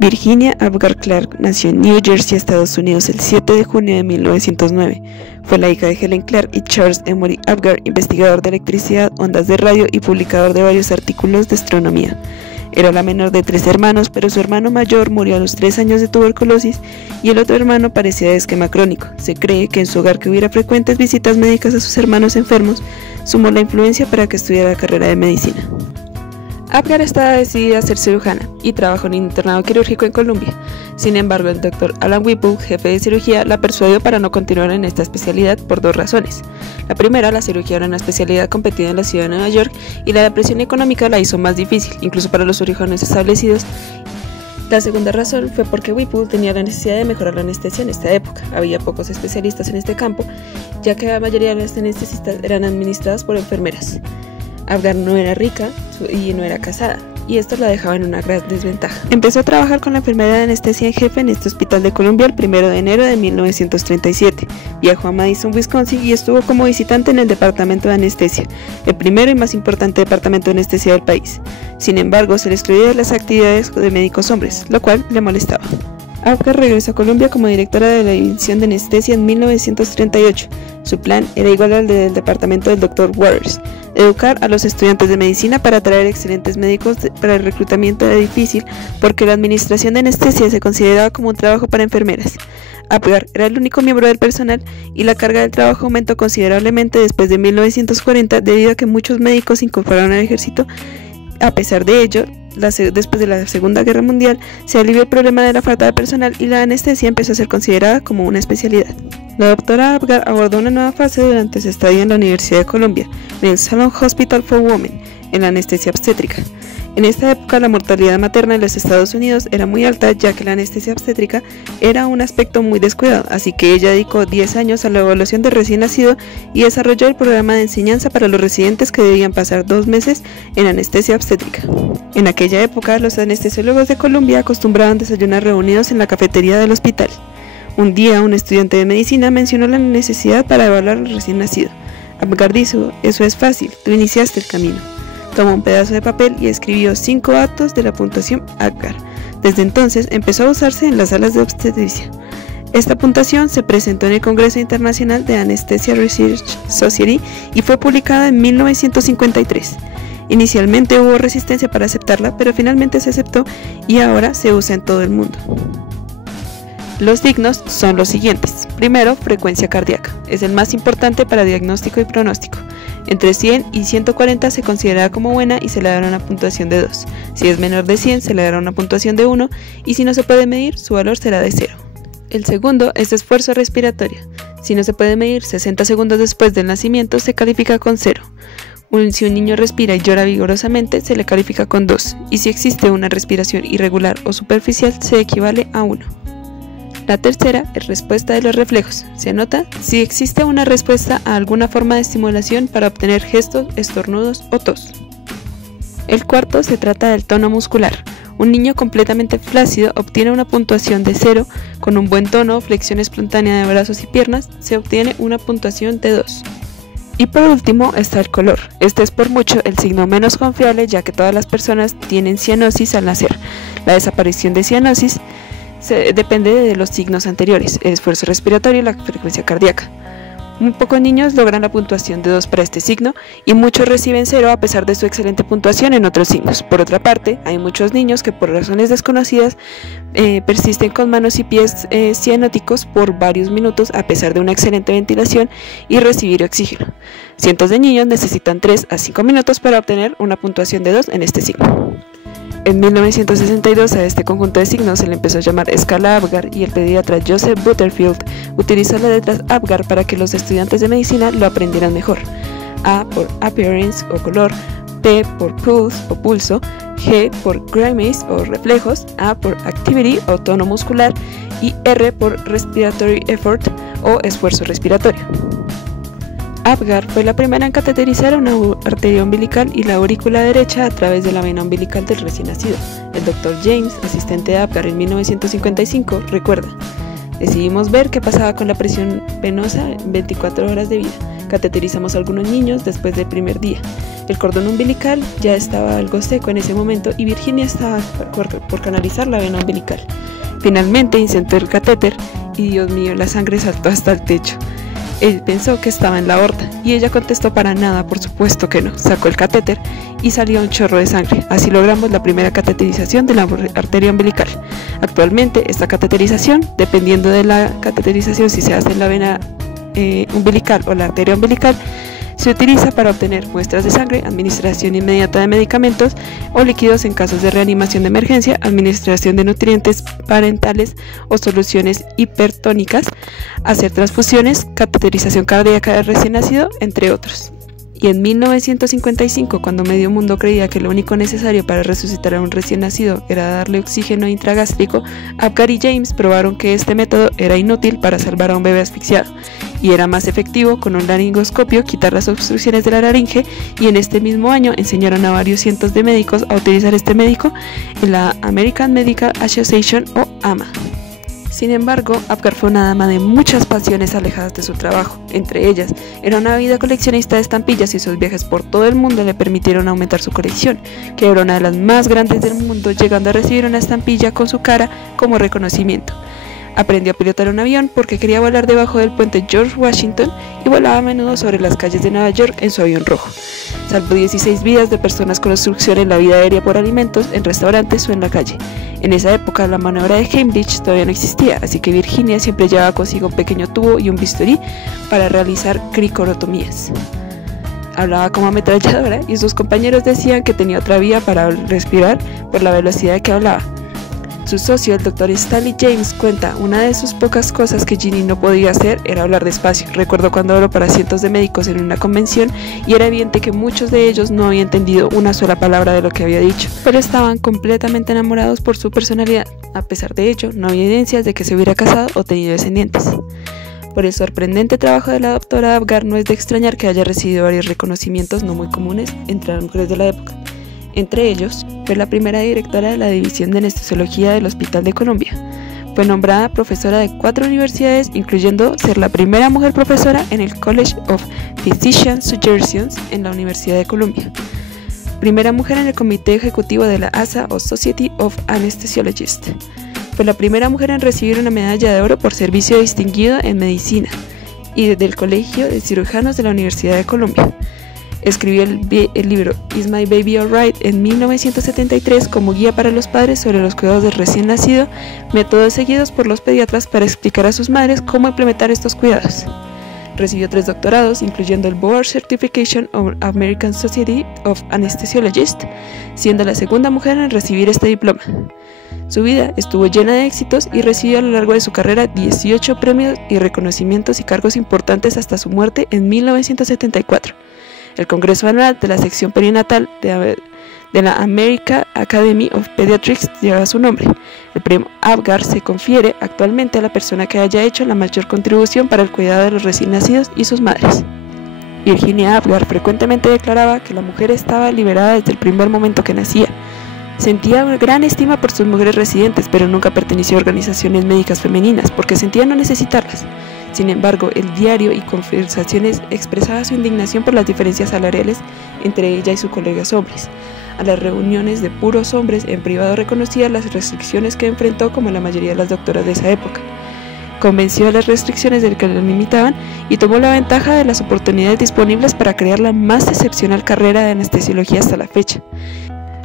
Virginia Apgar Clark nació en New Jersey, Estados Unidos, el 7 de junio de 1909. Fue la hija de Helen Clark y Charles Emory Apgar, investigador de electricidad, ondas de radio y publicador de varios artículos de astronomía. Era la menor de 3 hermanos, pero su hermano mayor murió a los 3 años de tuberculosis y el otro hermano padecía de esquema crónico. Se cree que en su hogar, que hubiera frecuentes visitas médicas a sus hermanos enfermos, sumó la influencia para que estudiara la carrera de medicina. Apgar estaba decidida a ser cirujana y trabajó en un internado quirúrgico en Columbia. Sin embargo, el Dr. Alan Whipple, jefe de cirugía, la persuadió para no continuar en esta especialidad por 2 razones. La primera, la cirugía era una especialidad competida en la ciudad de Nueva York y la depresión económica la hizo más difícil, incluso para los cirujanos establecidos. La segunda razón fue porque Whipple tenía la necesidad de mejorar la anestesia en esta época. Había pocos especialistas en este campo, ya que la mayoría de las anestesistas eran administradas por enfermeras. Apgar no era rica y no era casada, y esto la dejaba en una gran desventaja. Empezó a trabajar con la enfermera de anestesia en jefe en este hospital de Columbia el 1 de enero de 1937. Viajó a Madison, Wisconsin y estuvo como visitante en el departamento de anestesia, el primero y más importante departamento de anestesia del país. Sin embargo, se le excluía de las actividades de médicos hombres, lo cual le molestaba. Apgar regresó a Columbia como directora de la división de anestesia en 1938. Su plan era igual al del departamento del Dr. Waters: educar a los estudiantes de medicina para atraer excelentes médicos. Para el reclutamiento era difícil porque la administración de anestesia se consideraba como un trabajo para enfermeras. Apgar era el único miembro del personal y la carga del trabajo aumentó considerablemente después de 1940 debido a que muchos médicos se incorporaron al ejército. A pesar de ello, después de la Segunda Guerra Mundial, se alivió el problema de la falta de personal y la anestesia empezó a ser considerada como una especialidad. La doctora Apgar abordó una nueva fase durante su estadía en la Universidad de Columbia, en el Salem Hospital for Women, en la anestesia obstétrica. En esta época, la mortalidad materna en los Estados Unidos era muy alta, ya que la anestesia obstétrica era un aspecto muy descuidado, así que ella dedicó 10 años a la evaluación del recién nacido y desarrolló el programa de enseñanza para los residentes que debían pasar 2 meses en anestesia obstétrica. En aquella época, los anestesiólogos de Columbia acostumbraban desayunar reunidos en la cafetería del hospital. Un día, un estudiante de medicina mencionó la necesidad para evaluar al recién nacido. Apgar dijo: "Eso es fácil, tú iniciaste el camino". Tomó un pedazo de papel y escribió 5 actos de la puntuación Apgar. Desde entonces empezó a usarse en las salas de obstetricia. Esta puntuación se presentó en el Congreso Internacional de Anesthesia Research Society y fue publicada en 1953. Inicialmente hubo resistencia para aceptarla, pero finalmente se aceptó y ahora se usa en todo el mundo. Los signos son los siguientes. Primero, frecuencia cardíaca. Es el más importante para diagnóstico y pronóstico. Entre 100 y 140 se considera como buena y se le dará una puntuación de 2. Si es menor de 100 se le dará una puntuación de 1 y si no se puede medir, su valor será de 0. El segundo es esfuerzo respiratorio. Si no se puede medir 60 segundos después del nacimiento, se califica con 0. Si un niño respira y llora vigorosamente, se le califica con 2. Y si existe una respiración irregular o superficial, se equivale a 1. La tercera es respuesta de los reflejos. Se anota si existe una respuesta a alguna forma de estimulación para obtener gestos, estornudos o tos. El cuarto se trata del tono muscular. Un niño completamente flácido obtiene una puntuación de 0. Con un buen tono o flexión espontánea de brazos y piernas, se obtiene una puntuación de 2. Y por último está el color. Este es por mucho el signo menos confiable, ya que todas las personas tienen cianosis al nacer. La desaparición de cianosis depende de los signos anteriores: el esfuerzo respiratorio y la frecuencia cardíaca. Muy pocos niños logran la puntuación de 2 para este signo y muchos reciben 0 a pesar de su excelente puntuación en otros signos. Por otra parte, hay muchos niños que por razones desconocidas persisten con manos y pies cianóticos por varios minutos a pesar de una excelente ventilación y recibir oxígeno. Cientos de niños necesitan 3 a 5 minutos para obtener una puntuación de 2 en este signo. En 1962 a este conjunto de signos se le empezó a llamar escala Apgar y el pediatra Joseph Butterfield utilizó las letras Apgar para que los estudiantes de medicina lo aprendieran mejor. A por appearance o color, P por pulse o pulso, G por grimace o reflejos, A por activity o tono muscular y R por respiratory effort o esfuerzo respiratorio. Apgar fue la primera en cateterizar una arteria umbilical y la aurícula derecha a través de la vena umbilical del recién nacido. El Dr. James, asistente de Apgar en 1955, recuerda: "Decidimos ver qué pasaba con la presión venosa en 24 horas de vida. Cateterizamos a algunos niños después del primer día. El cordón umbilical ya estaba algo seco en ese momento y Virginia estaba por canalizar la vena umbilical. Finalmente insertó el catéter y Dios mío, la sangre saltó hasta el techo. Él pensó que estaba en la aorta y ella contestó para nada, por supuesto que no. Sacó el catéter y salió un chorro de sangre. Así logramos la primera cateterización de la arteria umbilical. Actualmente esta cateterización, dependiendo de la cateterización, si se hace en la vena umbilical o la arteria umbilical, se utiliza para obtener muestras de sangre, administración inmediata de medicamentos o líquidos en casos de reanimación de emergencia, administración de nutrientes parentales o soluciones hipertónicas, hacer transfusiones, cateterización cardíaca del recién nacido, entre otros. Y en 1955, cuando medio mundo creía que lo único necesario para resucitar a un recién nacido era darle oxígeno intragástrico, Apgar y James probaron que este método era inútil para salvar a un bebé asfixiado y era más efectivo con un laringoscopio quitar las obstrucciones de la laringe, y en este mismo año enseñaron a varios cientos de médicos a utilizar este método en la American Medical Association o AMA. Sin embargo, Apgar fue una dama de muchas pasiones alejadas de su trabajo. Entre ellas, era una ávida coleccionista de estampillas y sus viajes por todo el mundo le permitieron aumentar su colección, que era una de las más grandes del mundo, llegando a recibir una estampilla con su cara como reconocimiento. Aprendió a pilotar un avión porque quería volar debajo del puente George Washington y volaba a menudo sobre las calles de Nueva York en su avión rojo. Salvó 16 vidas de personas con obstrucción en la vía aérea por alimentos, en restaurantes o en la calle. En esa época la maniobra de Heimlich todavía no existía, así que Virginia siempre llevaba consigo un pequeño tubo y un bisturí para realizar cricorotomías. Hablaba como ametralladora y sus compañeros decían que tenía otra vía para respirar por la velocidad que hablaba. Su socio, el Dr. Stanley James, cuenta: una de sus pocas cosas que Ginny no podía hacer era hablar despacio. Recuerdo cuando habló para cientos de médicos en una convención y era evidente que muchos de ellos no habían entendido una sola palabra de lo que había dicho, pero estaban completamente enamorados por su personalidad. A pesar de ello, no había evidencias de que se hubiera casado o tenido descendientes. Por el sorprendente trabajo de la doctora Apgar, no es de extrañar que haya recibido varios reconocimientos no muy comunes entre las mujeres de la época. Entre ellos, fue la primera directora de la División de Anestesiología del Hospital de Columbia. Fue nombrada profesora de 4 universidades, incluyendo ser la primera mujer profesora en el College of Physician Surgeons en la Universidad de Columbia. Primera mujer en el comité ejecutivo de la ASA o Society of Anesthesiologists. Fue la primera mujer en recibir una medalla de oro por servicio distinguido en medicina y del Colegio de Cirujanos de la Universidad de Columbia. Escribió el libro Is My Baby Alright en 1973 como guía para los padres sobre los cuidados del recién nacido, métodos seguidos por los pediatras para explicar a sus madres cómo implementar estos cuidados. Recibió 3 doctorados, incluyendo el Board Certification of American Society of Anesthesiologists, siendo la segunda mujer en recibir este diploma. Su vida estuvo llena de éxitos y recibió a lo largo de su carrera 18 premios y reconocimientos y cargos importantes hasta su muerte en 1974. El Congreso Anual de la Sección Perinatal de la American Academy of Pediatrics lleva su nombre. El premio Apgar se confiere actualmente a la persona que haya hecho la mayor contribución para el cuidado de los recién nacidos y sus madres. Virginia Apgar frecuentemente declaraba que la mujer estaba liberada desde el primer momento que nacía. Sentía una gran estima por sus mujeres residentes, pero nunca perteneció a organizaciones médicas femeninas porque sentía no necesitarlas. Sin embargo, el diario y conversaciones expresaba su indignación por las diferencias salariales entre ella y sus colegas hombres. A las reuniones de puros hombres en privado reconocía las restricciones que enfrentó como la mayoría de las doctoras de esa época. Convenció de las restricciones del que lo limitaban y tomó la ventaja de las oportunidades disponibles para crear la más excepcional carrera de anestesiología hasta la fecha.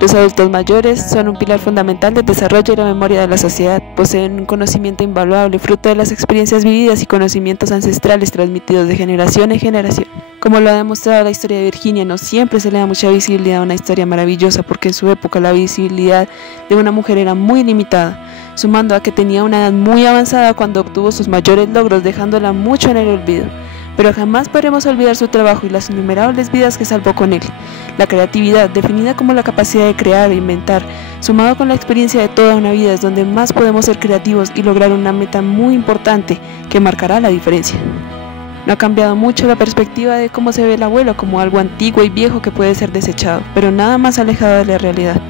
Los adultos mayores son un pilar fundamental del desarrollo y la memoria de la sociedad. Poseen un conocimiento invaluable, fruto de las experiencias vividas y conocimientos ancestrales transmitidos de generación en generación. Como lo ha demostrado la historia de Virginia, no siempre se le da mucha visibilidad a una historia maravillosa, porque en su época la visibilidad de una mujer era muy limitada, sumando a que tenía una edad muy avanzada cuando obtuvo sus mayores logros, dejándola mucho en el olvido. Pero jamás podremos olvidar su trabajo y las innumerables vidas que salvó con él. La creatividad, definida como la capacidad de crear e inventar, sumado con la experiencia de toda una vida, es donde más podemos ser creativos y lograr una meta muy importante que marcará la diferencia. No ha cambiado mucho la perspectiva de cómo se ve el abuelo como algo antiguo y viejo que puede ser desechado, pero nada más alejado de la realidad.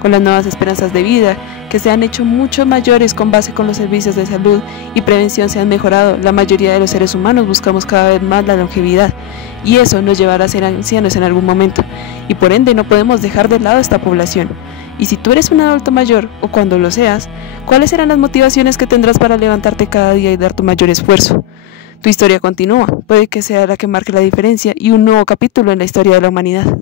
con las nuevas esperanzas de vida, que se han hecho mucho mayores con base con los servicios de salud y prevención se han mejorado, la mayoría de los seres humanos buscamos cada vez más la longevidad, y eso nos llevará a ser ancianos en algún momento, y por ende no podemos dejar de lado esta población. Y si tú eres un adulto mayor, o cuando lo seas, ¿cuáles serán las motivaciones que tendrás para levantarte cada día y dar tu mayor esfuerzo? Tu historia continúa, puede que sea la que marque la diferencia y un nuevo capítulo en la historia de la humanidad.